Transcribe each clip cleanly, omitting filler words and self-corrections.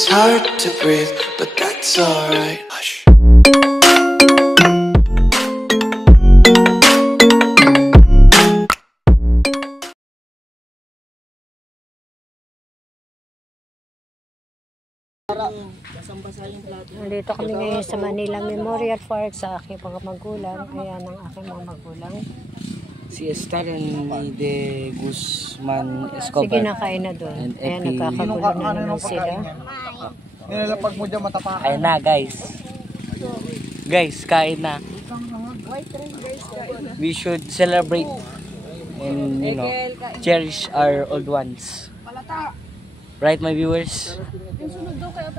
It's hard to breathe, but that's alright. Hush. Nandito kami ngayon sa Manila Memorial Park sa aking mga magulang. Ayan ang aking mga magulang. Si Estaran de Guzman Escobar. Sige, nakain na doon. Ayan, nagkakagulo na naman sila. Nilalapag mo dyan matapakan. Ayun na guys. Guys, kain na. We should celebrate and cherish our old ones. Right, my viewers? Yung sunog daw kaya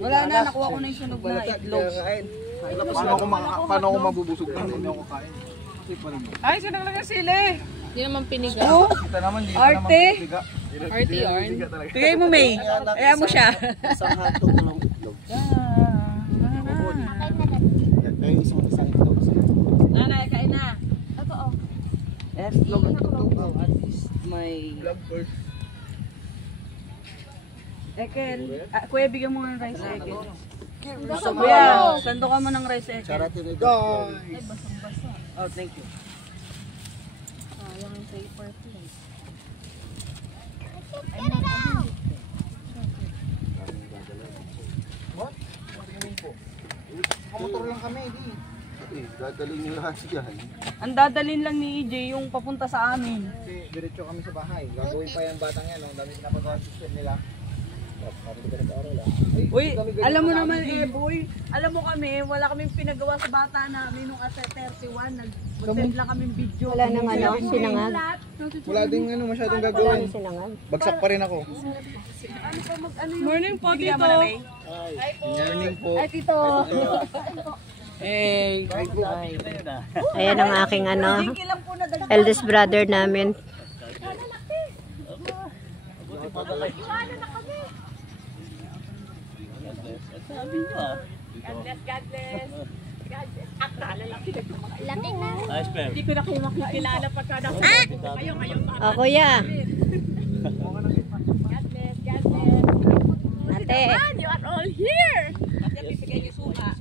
wala na, nakuha ko na yung sunog na itlog. Paano ako mabubusog na? Hindi ako kain. Ay, sinang lang yung sili. Hindi naman piniga. Arte. Arte yarn. Tigay mo, May. Kaya mo siya. Isang hatong ng itlog. Isang itlog. Nanay, kain na. Ako, oh. Itlog at tutubo. At least may... Ekel. Kuya, bigyan mo ng rice, Ekel. Kuya, sando ka mo ng rice, Ekel. Charatin ito. Guys. Oh, thank you. Sayang yung paper plate. What? Motor lang kami, di. Dadalhin nyo lahat siya. Ang dadalhin lang ni EJ yung papunta sa amin. Kasi diretso kami sa bahay. Gagawin pa yung batang yan. Ang dami pinapagawa system nila. Uy, alam mo naman boy, alam mo kami, wala kaming pinagawa sa bata namin nung asa 31, nag-send lang kaming video. Wala nang ano, sinangag. Wala ding masyadong Wala gagawin. nang sinangag. Bagsak pa rin ako. Morning po, Tito. Morning po. Ay, Tito. Hey! Ayan ang aking eldest brother namin. Sabi niyo ah. God bless. Laki na. Hindi ko na kayo makikilala pagka nakikita kayo ngayon. Oh, kuya. God bless. Ate. You are all here. At yung bibigay niyo suka.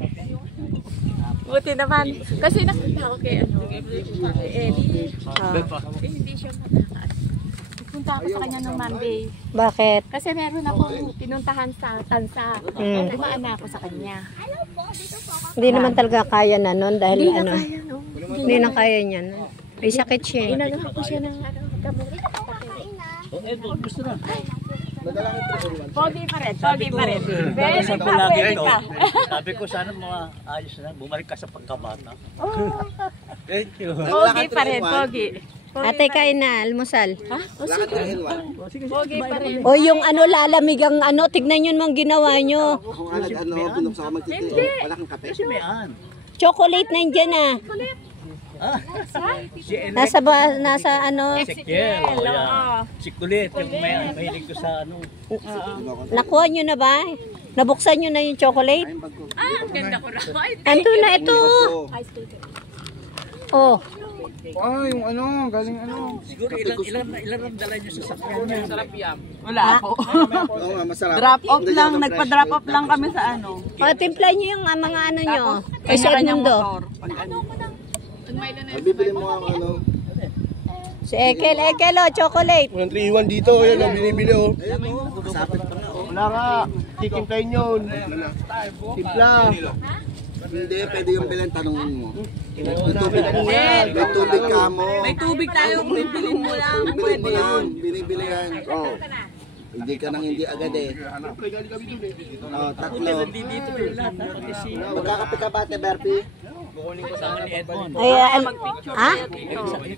Buti naman. Kasi nakita ko kay Ellie. Hindi siya matakas. Punta ako sa kanya ng Monday. Bakit? Kasi meron akong pinuntahan sa Tansa. Dumaan na ako sa kanya. Hindi naman talaga kaya na nun dahil Hindi na ano. kaya, no? Hindi na kaya niyan. May sakit siya. Inanuhan ko siya ng gamot. Pogi pa rin. Very happy ka. Sabi ko sana mga ayos na, bumalik ka sa pagkabata. Thank you. Pogi pa rin, pogi. Ate, kain na, almusal. Ha? Pogi pa rin. O yung lalamig ang tignan nyo naman ginawa nyo. Hindi. Wala kang kape. Kasi may an. Chocolate na dyan ah. Nasa Sikyel. Si Kulit, yung mahilig ko sa ano. nakuha nyo na ba? Nabuksan nyo na yung chocolate? Ang ganda ko raw. Ando na ito. Oh. Yung galing Siguro ilan ang dala nyo sa sakyan niya. Sarap yan. Wala ako. Oo nga, masarap. Drop off lang. Nagpa-drop off lang kami sa ano. O, timpla nyo yung mga nyo. Kay Sir Kanya-kanyang Edmundo. motor. Bibili mo ang Si Ekel, chocolate. 131 dito, yan ang binibili oh. Wala nga, titimplahin yun. Timpla. Hindi, pwede yung bilang tanongin mo. May tubig ka mo. May tubig tayo. Bibilin mo lang. Bibilin mo lang, binibili yan. Oh. Hindi ka nang hindi agad eh. Tatlo. Magkakape ka ba, Ate Berpy? Kukunin ko sa ni Edmond. Ay, ha?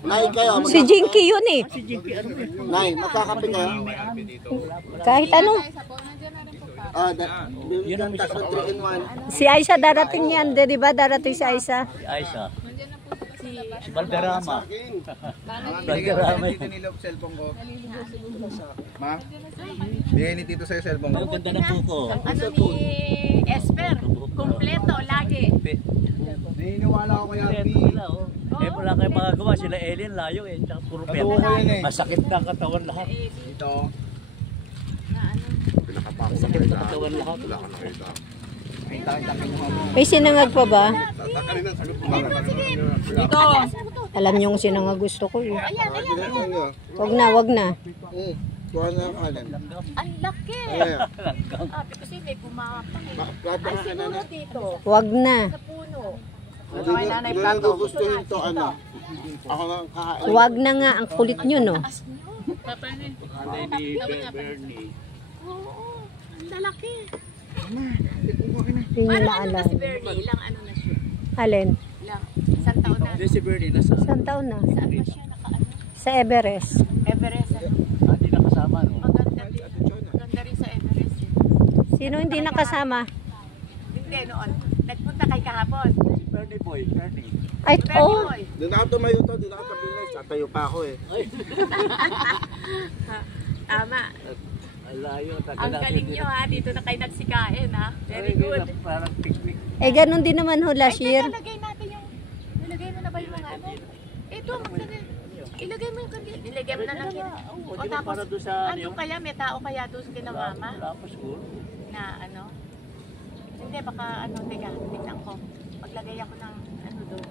Nay kayo. Si Jinky yun eh. Nay, magkakape ka? Kahit ano. Yun ang tatlo 3 in 1. Si Aisha darating yan. Di ba darating si Aisha? Si Aisha. Si Valderrama. Valderrama yun. Nilog cellphone ko. Ma? Bigay ni Tito sa'yo cellphone ko. Ang ganda ng buko. Ano ni Esper? Kompleto lagi. Naniniwala ako kay Arby. Eh wala kayo magagawa. Sila alien layo eh. Tsaka puro pera. Masakit na katawan lahat. Ito. Tulungan lahat. May sinangag pa ba? Ito. Alam niyo kung sinangag gusto ko eh. Ayan. Wag na. Kuha na ang kanan. Ang laki. Ayan. Kasi may gumapang eh. Plata Ay, ka na siguro na. dito. Wag na. Sa puno. Hindi na gugustuhin to ano. Ako lang kakain. Wag na nga. Ang kulit nyo, no? Taas nyo. Nanay ni Bernie. Oo. Ang lalaki. Hindi nyo Parang ano na maalam. si Bernie? Ilang ano na siya? Alin? Ilang? Isang taon na. Hindi si Bernie, nasa Isang taon na. Saan ba siya nakaano? Sa Everest. Everest. Ano? hindi nakasama, no? Maganda din. Maganda rin sa Everest. Eh. Sino hindi nakasama? Hindi noon. Nagpunta kay kahapon. Bernie boy, Bernie. Ay, Bernie oh. boy. Doon ako tumayo to, doon ako kabilis. Tatayo pa ako eh. Tama. Alayo, Ang galing nyo ha. Dito na kayo nagsikain ha. Very good. Parang picnic. Eh, ganun din naman ho last year. Nilagay natin yung... Nilagay mo na ba yung mga ano? Ito, maglagay. Ilagay mo yung kandila. Nilagay mo na lang yun. Oo, O di ba tapos, para doon sa ano kaya? May tao kaya doon kina mama? Wala pa siguro. Na ano? Hindi, baka ano, teka, tignan ko. Paglagay ako ng ano doon.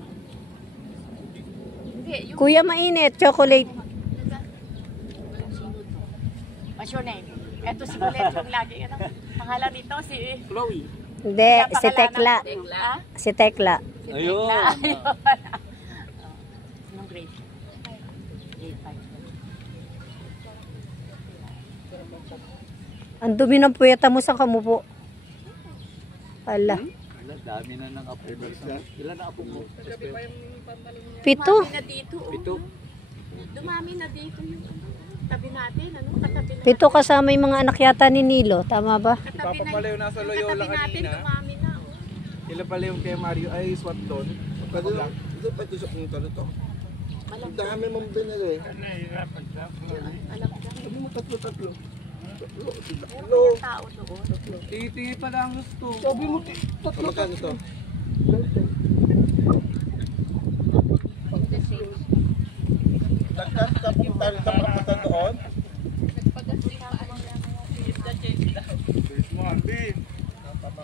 Hindi, yung... Kuya, mainit. Chocolate. What's your name? Eto si Colette yung lagi. Ano? Pangalan nito si... Chloe. Hindi, si Tekla. Tekla? Si Tekla. Si Ayun. Tekla. Ayun. Anong grade? Grade 5. Ang dumi ng puweta mo sa kamupo. Ala. Wala, dami na ng apo. Ilan na apo mo? 7. Dumami na dito. oh. Ito. Dumami na dito yung tabi natin. Ano? Katabi na. 7 kasama yung mga anak yata ni Nilo. Tama ba? Katabi na. yung nasa Loyola Katabi natin, kanina. dumami na. Oh. Sila pala yung kay Mario ay swat doon. Pwede lang. Ito pwede sa kong talo to. Ang dami mong binili. Alam ka. Sabi mo tatlo. Yung tao doon. Tingin-tingin pala ang gusto. Sabi mo tatlo. Magkano to? Nagkanta ka punta rin sa papunta doon?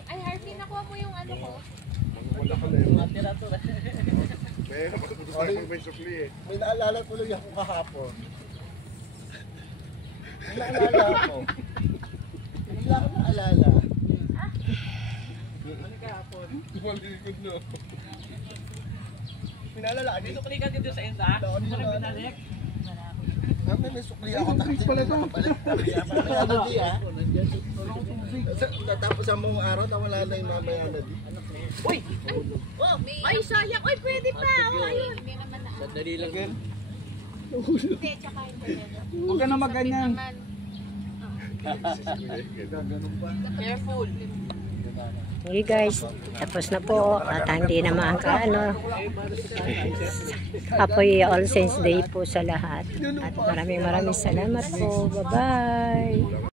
Ay, Harvey, nakuha mo yung ano ko. May naalala ko lang ako kahapon. May naalala ako. Wala akong naalala. May naalala ka dito? Sukli ka dito sa Ensa? May sukli ako dati. May ano di ah. Tapos ang mga araw nawala na yung mamaya na di. Ay, sayang. Ay, pwede pa. Oh, ayun. Sandali lang yan. Hindi, tsaka hindi. Huwag ka na maganyan. Careful. Okay guys, tapos na po at hindi na makakaano. Happy All Saints Day po sa lahat. At maraming salamat po. Bye-bye.